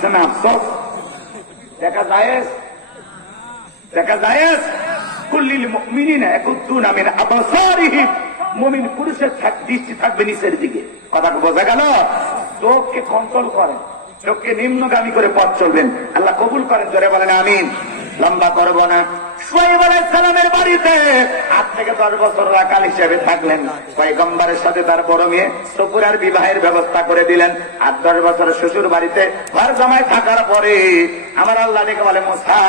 আছে না আফসোস দেখা যায় দেখা যায় কুল্লিল মুমিনিনা ইয়াকুদ্দুনা মিন আবসারিহিম। মুমিন পুরুষের দৃষ্টি থাকবে নিচের দিকে। কথা বোঝা গেল? চোখকে কন্ট্রোল করেন। চোখকে নিম্নগামী করে পথ চলবেন। আল্লাহ কবুল করেন, জোরে বলেন, আমিন। লম্বা করব না। সালামের বাড়িতে। আট থেকে দশ বছর হিসেবে থাকলেন। পয়গম্বরের সাথে তার বড় মেয়ে বিবাহের ব্যবস্থা করে দিলেন। আট দশ বছর শ্বশুর বাড়িতে ঘর জমায় থাকার পরে আমার আল্লাহ ডেকে বলে, মোসা,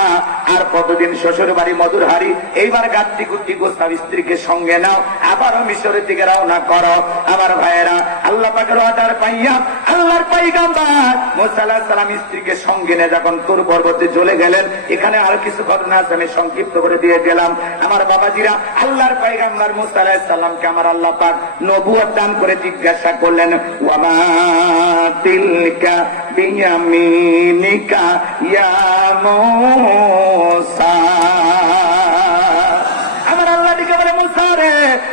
আর কতদিন শ্বশুর বাড়ি মধুর হারি এইবার গাত্তি গুত্তি গোস্তাব স্ত্রীকে সঙ্গে নাও। আবারও মিশরের দিকে রওনা করো। আমার ভাইয়েরা, আল্লাহ পাকের পাইয়া আল্লাহর পাইগাম্বার মোসা আলাহ সালাম স্ত্রীকে সঙ্গে নিয়ে যখন তোর পর্বতে চলে গেলেন, এখানে আর কিছু ঘটনা আছে, আমি সংক্ষিপ্ত করে দিয়ে গেলাম। আমার বাবাজিরা আল্লাহর পাইগাম্বার মুসা আলাহ সাল্লামকে আমার আল্লাহ পাক নবুয়ত দান করে জিজ্ঞাসা করলেন, ওয়ামা তিলকা বিয়ামিনিকা ইয়া মুসা?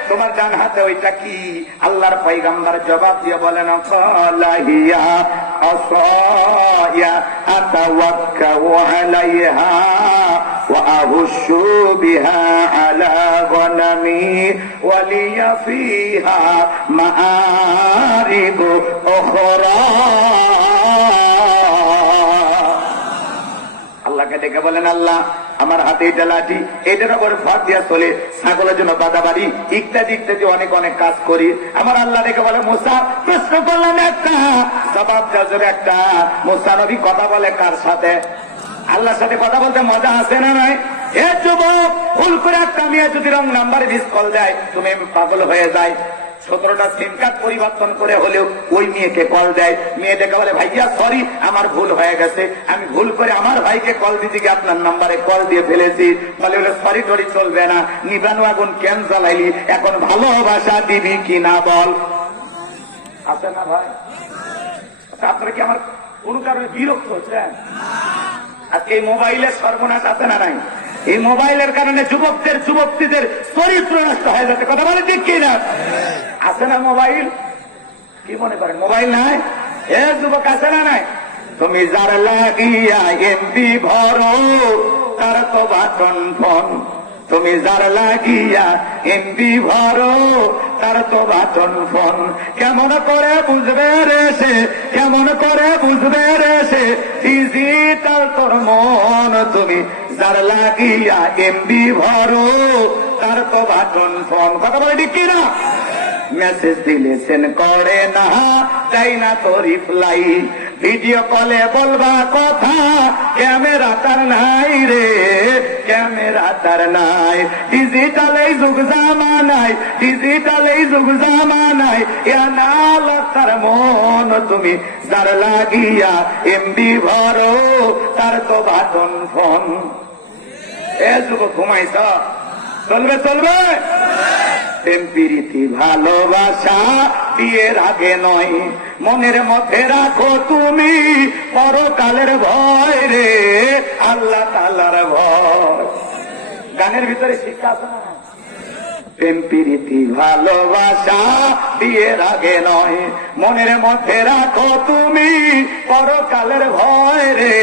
তোমার ডান হাতে ওইটা কি আল্লাহর পয়গাম্বার জবাব দিয়ে বলেন কলাহিয়া অসয়া আতাওয়াক্কাউ আলাইহা وأهش بها على غنمي ولي فيها مآرب أخرى আল্লাহকে ডেকে বলেন আল্লাহ আমার হাতে এটা লাঠি এটার উপর ফাঁক দিয়া চলে, ছাগলের জন্য বাধা বাড়ি ইত্যাদি ইত্যাদি অনেক অনেক কাজ করি। আমার আল্লাহ ডেকে বলে, মুসা, প্রশ্ন করলাম একটা। জবাব দেওয়ার একটা। মুসা নবী কথা বলে কার সাথে? আল্লাহর সাথে কথা বলতে মজা আছে না নয় এ যুবক, ভুল করে একটা মেয়ে যদি রং নাম্বারে মিস কল দেয়, তুমি পাগল হয়ে যায়। সতেরোটা সিম কার্ড পরিবর্তন করে হলেও ওই মেয়েকে কল দেয়। মেয়ে ডেকে বলে ভাইয়া সরি আমার ভুল হয়ে গেছে। আমি ভুল করে আমার ভাইকে কল দিতে গিয়ে আপনার নাম্বারে কল দিয়ে ফেলেছি? বলে বলে সরি টরি চলবে না। নিবানু আগুন কেন জ্বালাইলি? এখন ভালোবাসা দিবি কি না বল? আছে না ভাই? আচ্ছা, আপনারা কি আমার কোন কারণে বিরক্ত হচ্ছেন? আজকে এই মোবাইলের সর্বনাশ আছে না নাই? এই মোবাইলের কারণে যুবকদের, যুবতীদের চরিত্র নষ্ট হয়ে যাচ্ছে। কথা বলে ঠিক না আছে না মোবাইল? কি মনে করেন, মোবাইল নাই? এ যুবক আছে না নাই? তুমি যার লাগিয়া এমপি ভরো, তার তো বাটন ফোন তুমি যার লাগিয়া এমপি ভরো, তার তো বাটন ফোন কেমন করে বুঝবে রে কেমন করে বুঝবে রে সে? ডিজিটাল তোর মন, তুমি যার লাগিয়া এমবি ভরো, তার তো বাটন ফোন কথা বলে ঠিক কিনা? মেসেজ দিলে সেন করে না তাই না তো রিপ্লাই ভিডিও কলে বলবা কথা ক্যামেরা তার নাই রে ক্যামেরা তার নাই। ডিজিটাল এই যুগ জামানাই ডিজিটাল এই যুগ জামানাই তার মন তুমি, যার লাগিয়া এমবি ভরো, তার তো বাটন ফোন এ যুব ঘুমাইছ? চলবে চলবে? এমপিরিতি ভালোবাসা বিয়ের আগে নয়। মনের মধ্যে রাখো তুমি পরকালের ভয় রে, আল্লাহ তাল্লার ভয়। গানের ভিতরে শিক্ষা প্রীতি, ভালোবাসা বিয়ের আগে নয়। মনের মধ্যে রাখো তুমি পরকালের ভয় রে,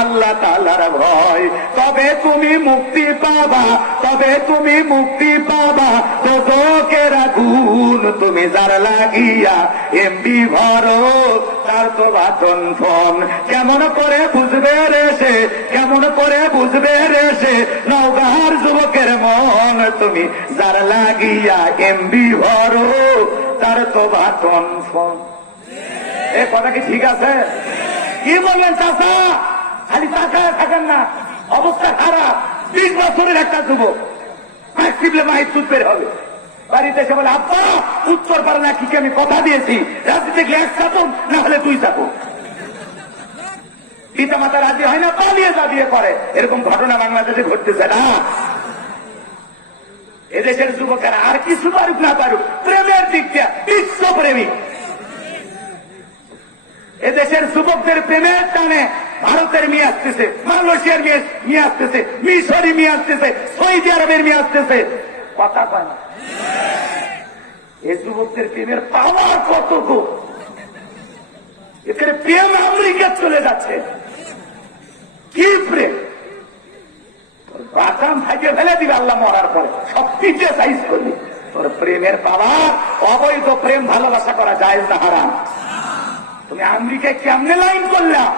আল্লাহ তালার ভয়। তবে তুমি মুক্তি পাবা, তবে তুমি মুক্তি পাবা। তোকের গুণ তুমি যার লাগিয়া এমবি ভরো তার তো বাটন ফোন। কেমন করে বুঝবে রে সে, কেমন করে বুঝবে রে সে যুবকের মন তুমি যার লাগিয়া এমবি ভরো তার তো ফোন। এ কথা কি ঠিক আছে? কি বললেন চাষা খালি তাকায় থাকেন না। অবস্থা খারাপ। বিশ বছরের একটা যুবক। মাইক মাইক দুধ বের হবে। বাড়িতে এসে বলে, আব্বা, উত্তর পারে না, কি আমি কথা দিয়েছি? রাজনীতি এক চাপন না হলে দুই চাপন পিতা মাতা রাজি হয় না, পালিয়ে যা বিয়ে করে। এরকম ঘটনা বাংলাদেশে ঘটতেছে না। এদেশের যুবকেরা আর কিছু পারুক না পারুক, প্রেমের দিক দিয়ে বিশ্বপ্রেমিক এদেশের যুবকদের প্রেমের টানে ভারতের মেয়ে আসতেছে, মালয়েশিয়ার মেয়ে নিয়ে আসতেছে, মিশরি মেয়ে আসতেছে, সৌদি আরবের মেয়ে আসতেছে। কথা কয় না। এই যুবকদের প্রেমের পাওয়ার কত গো? এখানে প্রেম আমেরিকা চলে যাচ্ছে। কি প্রেম? তোর ভাইকে ফেলে দিবে আল্লাহ মরার পরে। সব পিঠে সাইজ করবি তোর প্রেমের বাবা অবৈধ প্রেম ভালোবাসা করা যায় না, হারাম। তুমি আমেরিকায় কেমনে লাইন করলা?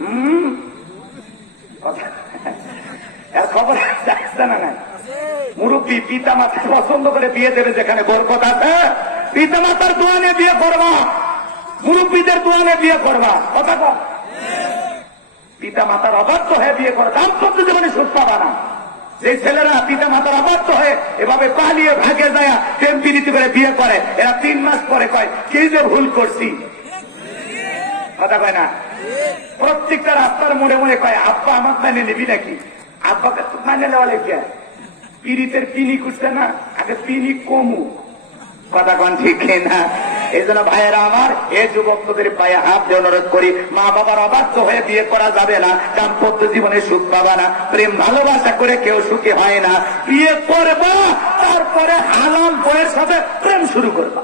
হুম? কথা- এর খবর না মুরব্বী পিতা মাতা পছন্দ করে বিয়ে দেবে যেখানে বরকত আছে। পিতা মাতার দোয়ানে বিয়ে করবা। মুরব্বীদের দোয়ানে বিয়ে করবা। কথা কর পিতা মাতার অবাধ্য হয়ে বিয়ে করে দাম্পত্য জীবনে সুখ পাবা না। যে ছেলেরা পিতা মাতার অবাধ্য হয়ে এভাবে পালিয়ে ভাগে যায় প্রেম পিড়িতে করে বিয়ে করে, এরা তিন মাস পরে কয়, কি যে ভুল করছি? কথা কয় না? প্রত্যেকটা রাস্তার মোড়ে মোড়ে কয়, আব্বা আমার মানে নিবি নাকি? আব্বাকে তো মানে নেওয়া লেগে পিড়িতের পিনি করছে না, আগে পিনি কমু। কথা কন ঠিক না এই জন্য ভাইয়েরা আমার, এই যুবকদের পায়ে হাত দিয়ে অনুরোধ করি, মা বাবার অবাধ্য হয়ে বিয়ে করা যাবে না, দাম্পত্য জীবনে সুখ পাবা না, প্রেম ভালোবাসা করে কেউ সুখী হয় না, বিয়ে করবা, তারপরে হালাল বইয়ের সাথে প্রেম শুরু করবা।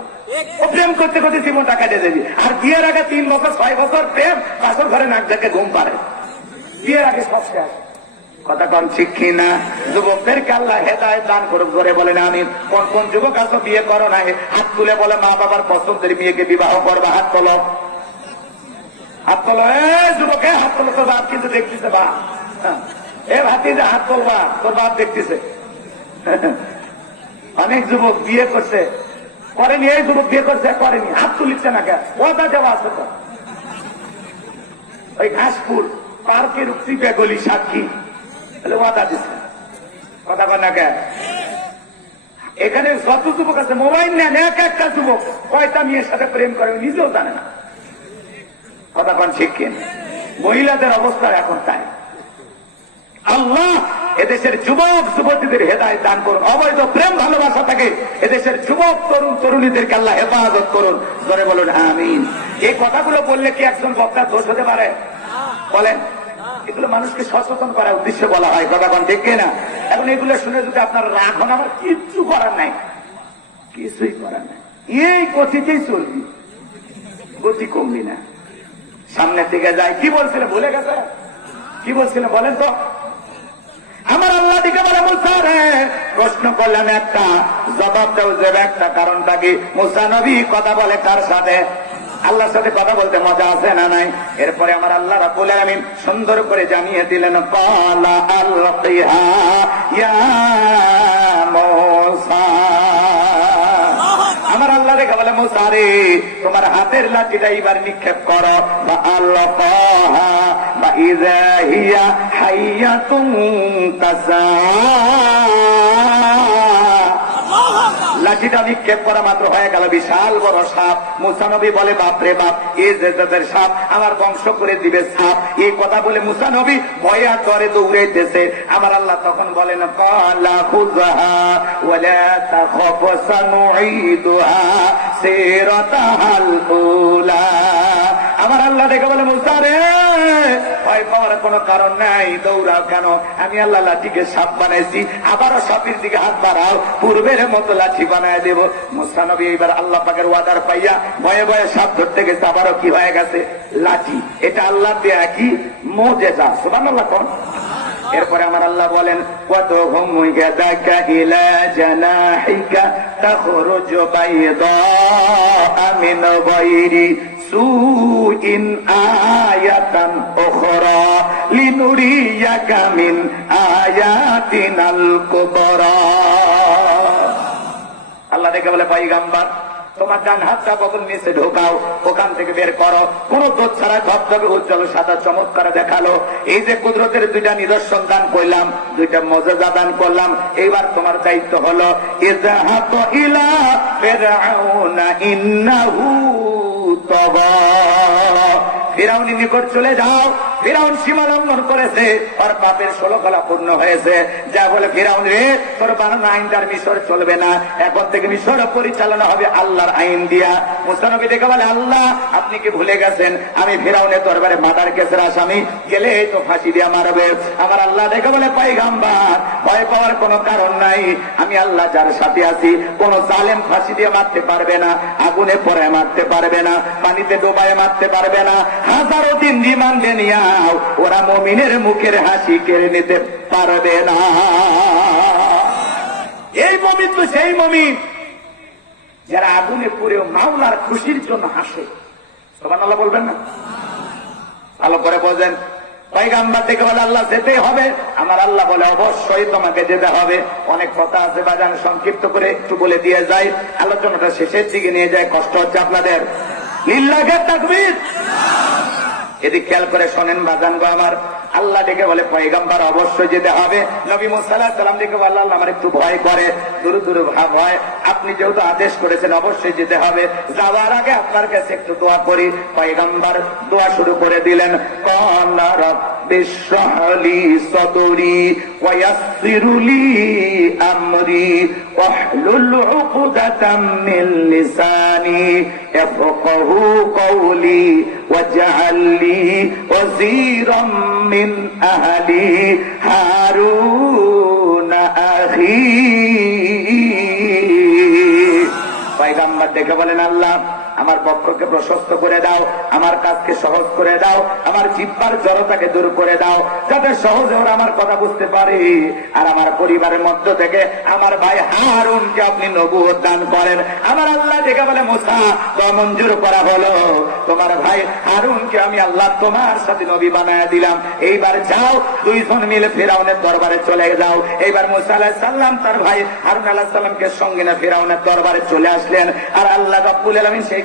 প্রেম করতে করতে জীবনটা কেটে দেবি। আর বিয়ের আগে তিন বছর, ছয় বছর প্রেম কাসর ঘরে নাক দেখে ঘুম পারে বিয়ের আগে সব শেষ। কথা কন ঠিক কিনা? যুবকদেরকে আল্লাহ হেদায়ত দান করুক করে বলেন আমি কোন কোন যুবক আসো বিয়ে করো না হাত তুলে বলে মা বাবার পছন্দের মেয়েকে বিবাহ করবা, হাত তোলো। হাত তোলো, এ যুবক, হাত তোলো, তোর বাপ কিন্তু দেখতেছে বা হ্যাঁ। এ ভাতি যে হাত তোলবা তোর বাপ দেখতেছে। অনেক যুবক বিয়ে করছে, করেনি, এই যুবক বিয়ে করছে, করেনি, হাত তুলিচ্ছে না কে ওটা দেওয়া আছে তো। ওই ঘাসপুর পার্কের উক্তিপে গলি সাক্ষী। তাহলে ওয়াদা দিচ্ছে কথা বল না কে এখানে যত যুবক আছে, মোবাইল নেন, এক একটা যুবক। কয়টা মেয়ের সাথে প্রেম করে নিজেও জানে না। কথা কন ঠিক কিনা? মহিলাদের অবস্থা এখন তাই। আল্লাহ এদেশের যুবক, যুবতীদের হেদায় দান করুন। অবৈধ প্রেম, ভালোবাসা থাকে এদেশের যুবক, তরুণ, তরুণীদেরকে আল্লাহ হেফাজত করুন। ধরে বলুন, আমিন। এই কথাগুলো বললে কি একজন বক্তার দোষ হতে পারে? বলেন। এগুলো মানুষকে সচেতন করার উদ্দেশ্যে বলা হয় কথা ঠিক না? এখন এগুলো শুনে যদি আপনার রাগ হন আমার কিচ্ছু করার নাই। কিছুই করার নাই। এই গতিতেই চলবি। গতি কমবি না। সামনের দিকে যায় কি বলছিলেন? ভুলে গেছে? কি বলছিলেন বলেন তো? আমার আল্লাহ দিকে বলে, মুসা রে, প্রশ্ন করলাম একটা, জবাব দেও যে একটা কারণটা কি? মুসা নবী কথা বলে কার সাথে। আল্লাহর সাথে কথা বলতে মজা আছে না নাই? এরপরে আমার আল্লাহ রাবুল আলামিন সুন্দর করে জানিয়ে দিলেন কালা আলকিহা ইয়া মুসা। আমার আল্লাহ রেখে বলে মুসারে তোমার হাতের লাঠিটা এবার নিক্ষেপ করো। বা আল্লাহ বা ইজা হিয়া হাইয়া তুম লাঠিটা নিক্ষেপ করা মাত্র হয়ে গেল বিশাল বড় সাপ। মুসানবী বলে, বাপ এই যে যাদের সাপ, আমার বংশ করে দিবে সাপ। এই কথা বলে মুসানবী ভয়া করে দৌড়াইতেছে। আমার আল্লাহ তখন বলেন, কালা খুজাহা ওয়ালা তাখফ সানুঈদুহা সিরাতাহাল উলা। আমার আল্লাহ দেখে বলে মুসারে ভয় পাওয়ার কোনো কারণ নাই। দৌড়াও কেন? আমি আল্লাহ লাঠিকে সাপ বানাইছি। আবারও দিকে হাত বাড়াও। পূর্বের মতো লাঠি বানায় দেব। এইবার আল্লাহ পাকের ওয়াদার পাইয়া ভয়ে ভয়ে সাপ ধরতে গেছে। আবারও কি হয়ে গেছে? লাঠি। এটা আল্লাহ দেয়া কি? সুবান আল্লাহ কোন? এরপরে আমার আল্লাহ বলেন কত জানাহিকা তাখরুজু বাইদা মিন গায়রি সুইন আয়াতান উখরা লিনুরিয়াকা মিন আয়াতিনাল কুবরা। আল্লাহ দেখে বলে পাইগাম্বার তোমার ডান হাতটা কখন নিচে ঢোকাও, ওখান থেকে বের করো। কোন দোষ ছাড়া ধবধবে উজ্জ্বল সাদা চমৎকার দেখাল। এই যে কুদরতের দুইটা নিদর্শন দান করলাম, দুইটা মজা দান করলাম, এইবার তোমার দায়িত্ব হলো ইজাহাত ইলা ফিরআউনা ইন্নাহু ফিরাউনি নিকট চলে যাও। ফিরাউন সীমা লঙ্ঘন করেছে আর পাপের ষোলো কলা পূর্ণ হয়েছে। যা বলে ফিরাউন রে, তোর বানানো আইনটার মিশর চলবে না। এখন থেকে মিশর পরিচালনা হবে আল্লাহর আইন দিয়া। মুস্তানবী দেখে বলে, আল্লাহ, আপনি কি ভুলে গেছেন? আমি ফিরাউনের দরবারে মাদার কেসের আসামি। গেলে তো ফাঁসি দিয়া মারবে। আমার আল্লাহ দেখে বলে পাইগাম্বার ভয় পাওয়ার কোনো কারণ নাই। আমি আল্লাহ যার সাথে আছি, কোন জালেম ফাঁসি দিয়ে মারতে পারবে না, আগুনে পরে মারতে পারবে না, পানিতে ডোবায় মারতে পারবে না, হাজারো দিন রিমান্ডে নিয়াও ওরা মমিনের মুখের হাসি কেড়ে নিতে পারবে না। এই মমিন তো সেই মমিন, যারা আগুনে পুড়েও মাওলার খুশির জন্য হাসে। সবান আল্লাহ বলবেন না? ভালো করে বলছেন পয়গাম্বার থেকে বলে, আল্লাহ যেতে হবে। আমার আল্লাহ বলে, অবশ্যই তোমাকে যেতে হবে। অনেক কথা আছে, বাজান সংক্ষিপ্ত করে একটু বলে দিয়ে যায়। আলোচনাটা শেষের দিকে নিয়ে যায়, কষ্ট হচ্ছে আপনাদের। লিল্লাহে তাকবীর। এদিক খেয়াল করে শোনেন বাজান গো আমার, আল্লাহ ডেকে বলে, পয়গাম্বার অবশ্যই যেতে হবে। নবী মোসাল্লাহ সাল্লাম ডেকে আল্লাহ আমার একটু ভয় করে, দূর দূর ভাব হয়। আপনি যেহেতু আদেশ করেছেন, অবশ্যই যেতে হবে। যাওয়ার আগে আপনার কাছে একটু দোয়া করি। পয়গম্বর, দোয়া শুরু করে দিলেন। কলা বিশ্বলি সদরি আমরি লিসানি ওয়াজিরাম মিন আহলি দেখে বলেন আল্লাহ আমার বক্ষকে প্রশস্ত করে দাও, আমার কাজকে সহজ করে দাও, আমার জিব্বার জড়তাকে দূর করে দাও, যাতে সহজে ওরা আমার কথা বুঝতে পারে। আর আমার পরিবারের মধ্য থেকে আমার ভাই হারুনকে আপনি নবুয়ত দান করেন। আমার আল্লাহ দেখে বলে, মোসা মঞ্জুর করা হলো। তোমার ভাই হারুনকে আমি আল্লাহ তোমার সাথে নবী বানায় দিলাম। এইবার যাও, দুইজন মিলে ফেরাউনের দরবারে চলে যাও। এইবার মুসা আলাহ সাল্লাম তার ভাই হারুন আলাহ সাল্লামকে সঙ্গে না ফেরাউনের দরবারে চলে আসলেন। আর আল্লাহ রাব্বুল আলামিন সেই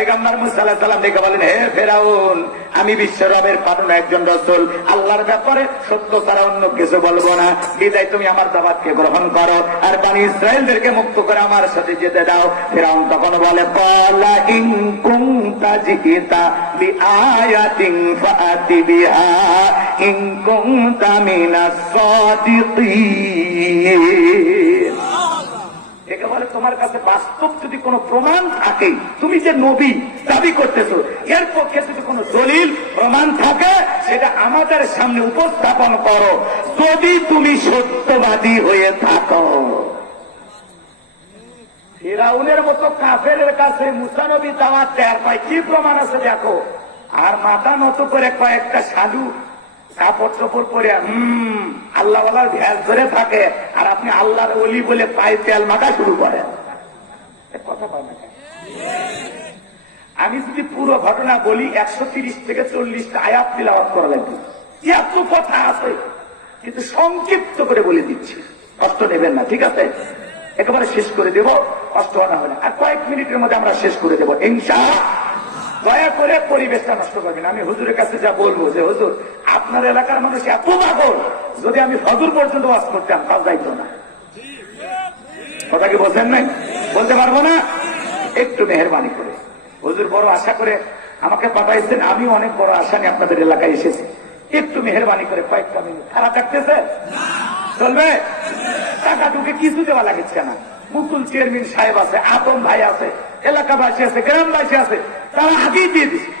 পয়গাম্বার মুসা আলাহ সাল্লাম দেখে বলেন, হে ফেরাউন, আমি বিশ্ব রবের পাঠানো একজন রসুল। আল্লাহর ব্যাপারে সত্য ছাড়া অন্য কিছু বলব না। বিদায় তুমি আমার দাবাতকে গ্রহণ করো আর বানি ইসরায়েলদেরকে মুক্ত করে আমার সাথে যেতে দাও। ফেরাউন তখন বলে কলা ইনকুম তাজিতা বি আয়াতিন ফাতি বিহা ইনকুম তামিনাস সাদিকিন। তোমার কাছে বাস্তব যদি কোনো প্রমাণ থাকে, তুমি যে নবী দাবি করতেছো, এর পক্ষে যদি কোনো দলিল, প্রমাণ থাকে, সেটা আমাদের সামনে উপস্থাপন করো। যদি তুমি সত্যবাদী হয়ে থাকো। ফিরাউনের মতো কাফের কাছে মুসানবী দাওয়াত দেয়ার পায়। কি প্রমাণ আছে দেখো? আর মাথা নত করে কয়েকটা সাধু কাপড় চোপড় পরে, হম আল্লাহ ভ্যাস ধরে থাকে। আর আপনি আল্লাহর বলে পায়ে তেল মাথা শুরু করেন। আমি যদি পুরো ঘটনা বলি, একশো তিরিশ থেকে চল্লিশটা আয়াত তিলাওয়াত করা লাগবে। এত কথা আছে, কিন্তু সংক্ষিপ্ত করে বলে দিচ্ছি। কষ্ট নেবেন না, ঠিক আছে? একেবারে শেষ করে দেব, কষ্ট না আর কয়েক মিনিটের মধ্যে আমরা শেষ করে দেবো ইনশা দয়া করে পরিবেশটা নষ্ট করবেন। আমি হুজুরের কাছে যা বলব যে, হুজুর, আপনার এলাকার মানুষ এত পাগল, যদি আমি হজুর পর্যন্ত ওয়াজ করতাম তাও যাইতো না। কথা কি বলছেন নাই? বলতে পারব না? একটু মেহরবানি করে। হুজুর, বড় আশা করে আমাকে পাঠাইছেন। আমি অনেক বড় আশা নিয়ে আপনাদের এলাকায় এসেছি। একটু মেহরবানি করে কয়েকটা মিনিট। খারাপ থাকতেছে চলবে? টাকা টুকে কিছু দেওয়া লাগেছে না। মুকুল চেয়ারম্যান সাহেব আছে, আপন ভাই আছে, এলাকাবাসী আছে, গ্রামবাসী আছে, তারা আগেই দিয়ে দিচ্ছে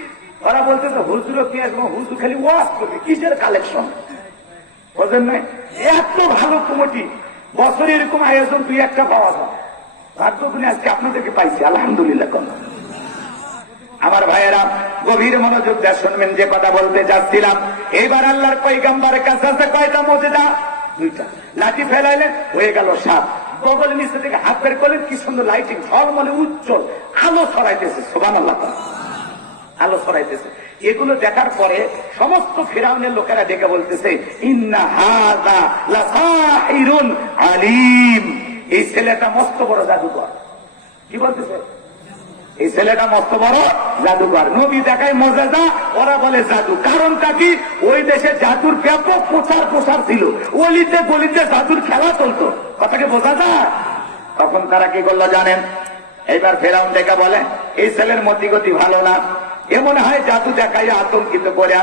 ওরা বলতেছে, হুজুরও আসব? হুজুর খালি ওয়াশ করবে, কিসের কালেকশন বোঝেন নাই? এত ভালো কমিটি, বছরে এরকম আয়োজন দুই একটা পাওয়া যায়। ভাগ্য গুণে আজকে আপনাদেরকে পাইছি, আলহামদুলিল্লাহ কোন আমার ভাইয়েরা, গভীর মনোযোগ দিয়ে শুনবেন, যে কথা বলতে যাচ্ছিলাম। এইবার আল্লাহর পৈগাম্বারের কাছে আছে কয়টা মজেদা? দুইটা। লাঠি ফেলাইলেন হয়ে গেল সাপ বগল নিচে থেকে হাত বের করলেন কি সুন্দর লাইটিং ঝলমলে, উজ্জ্বল। আলো ছড়াইতেছে সোবান আল্লাহ আলো ছড়াইতেছে। এগুলো দেখার পরে সমস্ত ফেরাউনের লোকেরা ডেকে বলতেছে, ইন্না হাজা লাসাহিরুন আলিম। এই ছেলেটা মস্ত বড় জাদুকর। কি বলতেছে? এই ছেলেটা মস্ত বড় জাদুকর। নবী দেখায় মজাদা ওরা বলে জাদু। কারণটা কি? ওই দেশে জাদুর ব্যাপক প্রচার প্রসার ছিল। অলিতে গলিতে জাদুর খেলা চলতো। কথাকে বোঝা যায়? তখন তারা কি করল জানেন? এইবার ফেরাউন দেখা বলে, এই ছেলের মতিগতি ভালো না। এমন হয় জাদু দেখাই আতঙ্কিত করে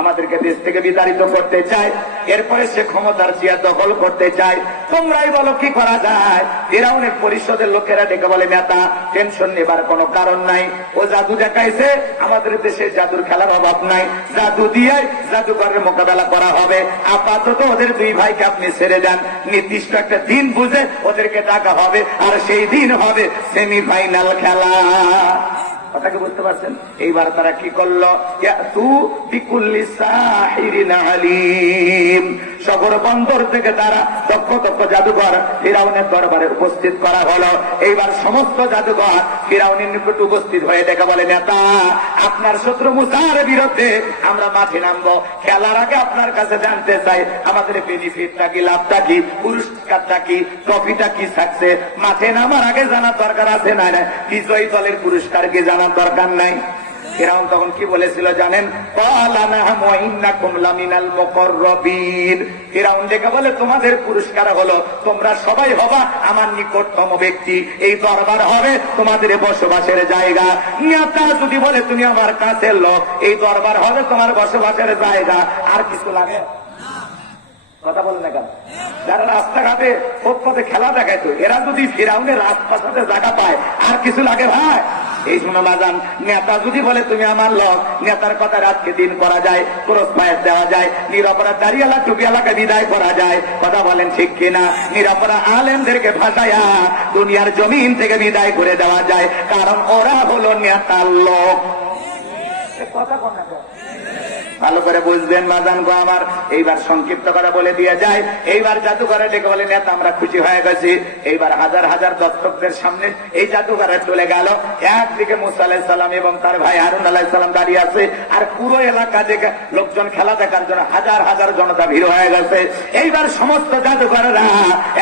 আমাদেরকে দেশ থেকে বিতাড়িত করতে চায়, এরপরে সে ক্ষমতার চেয়ার দখল করতে চায়। তোমরাই বলো, কি করা যায়? ফেরাউনের পরিষদের লোকেরা ডেকে বলে নেতা টেনশন নেবার কোনো কারণ নাই। ও জাদু দেখাইছে, আমাদের দেশে জাদুর খেলার অভাব নাই। জাদু দিয়ে জাদুকরের মোকাবেলা করা হবে। আপাতত ওদের দুই ভাইকে আপনি ছেড়ে দেন। নির্দিষ্ট একটা দিন বুঝে ওদেরকে ডাকা হবে, আর সেই দিন হবে সেমিফাইনাল খেলা। কথাকে বুঝতে পারছেন? এইবার তারা কি করল? আলিম। শহর বন্দর থেকে তারা দক্ষ দক্ষ জাদুঘর ফিরাউনের দরবারে উপস্থিত করা হলো। এইবার সমস্ত জাদুঘর ফিরাউনের নিকট উপস্থিত হয়ে দেখা বলে, নেতা, আপনার শত্রু মুসার বিরুদ্ধে আমরা মাঠে নামবো। খেলার আগে আপনার কাছে জানতে চাই, আমাদের বেনিফিটটা কি, লাভটা কি, পুরস্কারটা কি ট্রফিটা কি থাকছে? মাঠে নামার আগে জানার দরকার আছে না বিজয়ী দলের পুরস্কার কি জানার দরকার নাই? ফেরাউন তখন কি বলেছিল জানেন? ডেকে বলে, তোমাদের পুরস্কার হলো, তোমরা সবাই হবা আমার নিকটতম ব্যক্তি। এই দরবার হবে তোমাদের বসবাসের জায়গা। নেতা যদি বলে, তুমি আমার লোক, এই দরবার হবে তোমার বসবাসের জায়গা। আর কিছু লাগে? কথা বলেন যারা রাস্তাঘাটে খেলা দেখাইতো, এরা যদি ফিরাউনের রাজপ্রাসাদে জায়গা পায়, আর কিছু লাগে ভাই? এই শোনো বাজান, নেতা যদি বলে তুমি আমার লোক, নেতার কথা রাতকে দিন করা যায় ক্রস ফায়ার দেওয়া যায়, নিরপরাধ দাঁড়িয়ালা টুপিয়ালাকে বিদায় করা যায়। কথা বলেন ঠিক কিনা? নিরাপরা আলেমদেরকে ভাসায়া দুনিয়ার জমিন থেকে বিদায় করে দেওয়া যায়। কারণ ওরা হলো নেতার লোক। কথা কথা ভালো করে বুঝবেন বাজান গো আমার। এইবার সংক্ষিপ্ত করে বলে দিয়ে যায়। এইবার জাদুঘরে ডেকে বলে, নেতা, আমরা খুশি হয়ে গেছি। এইবার হাজার হাজার দর্শকদের সামনে এই জাদুঘরে চলে গেল। একদিকে মুসা আলাহিসাল্লাম এবং তার ভাই হারুন আলাহিসাল্লাম দাঁড়িয়ে আছে। আর পুরো এলাকা থেকে লোকজন খেলা দেখার জন্য হাজার হাজার জনতা ভিড় হয়ে গেছে। এইবার সমস্ত জাদুঘরেরা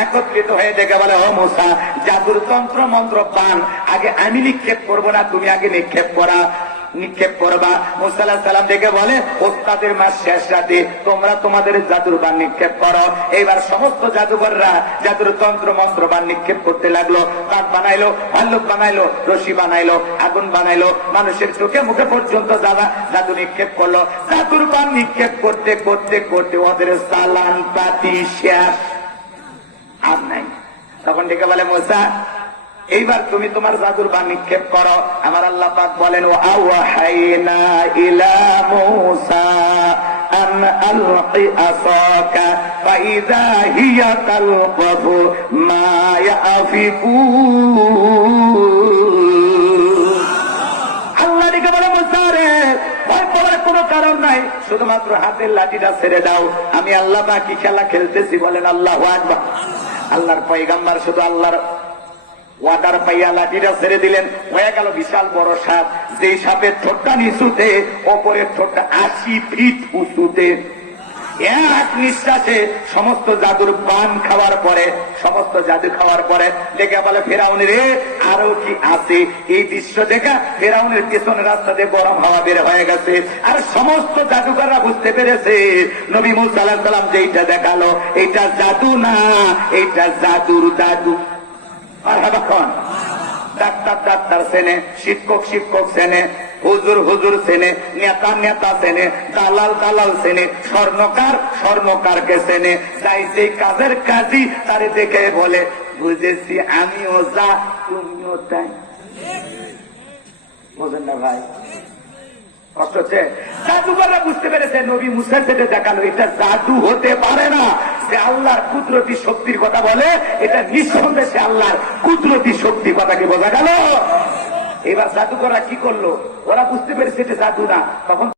একত্রিত হয়ে ডেকে বলে, ও মুসা, জাদুর তন্ত্র মন্ত্র পান আগে আমি নিক্ষেপ করব না, তুমি আগে নিক্ষেপ করা। নিক্ষেপ করবা। মুসাল্লাহ সাল্লাম দেখে বলে ওস্তাদের মাস শেষ রাতে তোমরা তোমাদের জাদুর বান নিক্ষেপ করো। এইবার সমস্ত জাদুঘররা জাদুর তন্ত্র মন্ত্র বান নিক্ষেপ করতে লাগল। কাঠ বানাইলো, ভাল্লুক বানাইলো, রশি বানাইলো, আগুন বানাইলো। মানুষের চোখে মুখে পর্যন্ত যারা জাদু নিক্ষেপ করল। জাদুর বান নিক্ষেপ করতে করতে করতে ওদের সালান পাতি শেষ। আর নাই। তখন ডেকে বলে, মোসা এইবার তুমি তোমার জাদুর বা নিক্ষেপ করো। আমার আল্লাহ পাক বলেন ও আওয়াহাইনা ইলা মূসা আন আলকি আসাকা, ফাইদা হিয়া তালকাফু মা আল্লাহ ডেকে বলে, মুসা রে, ভয় পাওয়ার কোনো কারণ নাই। শুধুমাত্র হাতের লাঠিটা ছেড়ে দাও। আমি আল্লাহ বাকি খেলা খেলতেছি বলেন আল্লাহ আকবার। আল্লাহর পয়গাম্বার শুধু আল্লাহর ওয়াটার পাইয়া লাঠিটা ছেড়ে দিলেন। হয়ে গেল বিশাল বড় সাপ। যেই সাপের ঠোঁটটা নিচুতে, ওপরের ঠোঁটটা আশি ফিট উঁচুতে। এক নিঃশ্বাসে সমস্ত জাদুর পান খাওয়ার পরে, সমস্ত জাদু খাওয়ার পরে দেখে বলে ফেরাউনের আরও কি আছে? এই দৃশ্য দেখা ফেরাউনের পেছনে রাস্তা দিয়ে গরম হাওয়া বের হয়ে গেছে। আর সমস্ত জাদুকাররা বুঝতে পেরেছে, নবী মুসা আলাহ সাল্লাম যেইটা দেখাল এইটা জাদু না এইটা জাদুর জাদু। হ্যাঁ ডাক্তার ডাক্তার সেনে শিক্ষক শিক্ষক সেনে হুজুর হুজুর সেনে নেতা নেতা সেনে দালাল দালাল সেনে স্বর্ণকার, স্বর্ণকারকে সেনে তাই সেই কাজের কাজই তারে দেখে বলে, বুঝেছি আমিও যা, তুমিও তাই। বোঝেন না ভাই? কষ্ট জাদুঘররা বুঝতে পেরেছে নবী মুসার যেটা দেখাল এটা জাদু হতে পারে না। সে আল্লাহর কুদরতি শক্তির কথা বলে, এটা নিঃসন্দেহে আল্লাহর কুদরতি শক্তি কথা কি বোঝা গেল? এবার জাদুকররা কি করল? ওরা বুঝতে পেরেছে এটা জাদু না। তখন